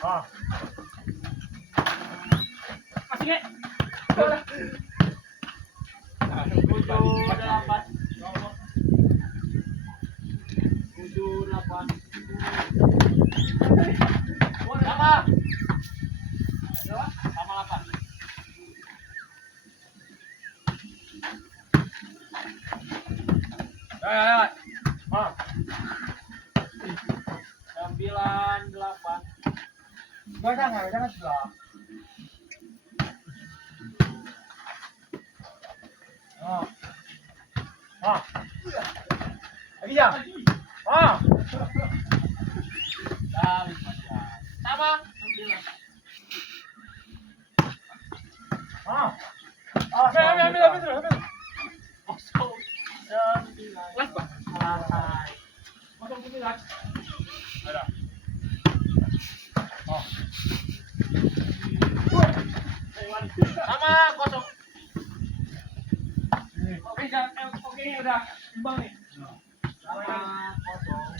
Ah. Masih nggak? Sama 8. Ya. Ah. 98. Jangan sebelah. Ah. Ah. Lagi ya. Ah. Sama 9. Ah. Ambil. Kosong 9. Las, Pak. Selesai. Kosong 9. Ada. Oh. Sama kosong. Ini. Oke, udah imbang nih. Sama kosong.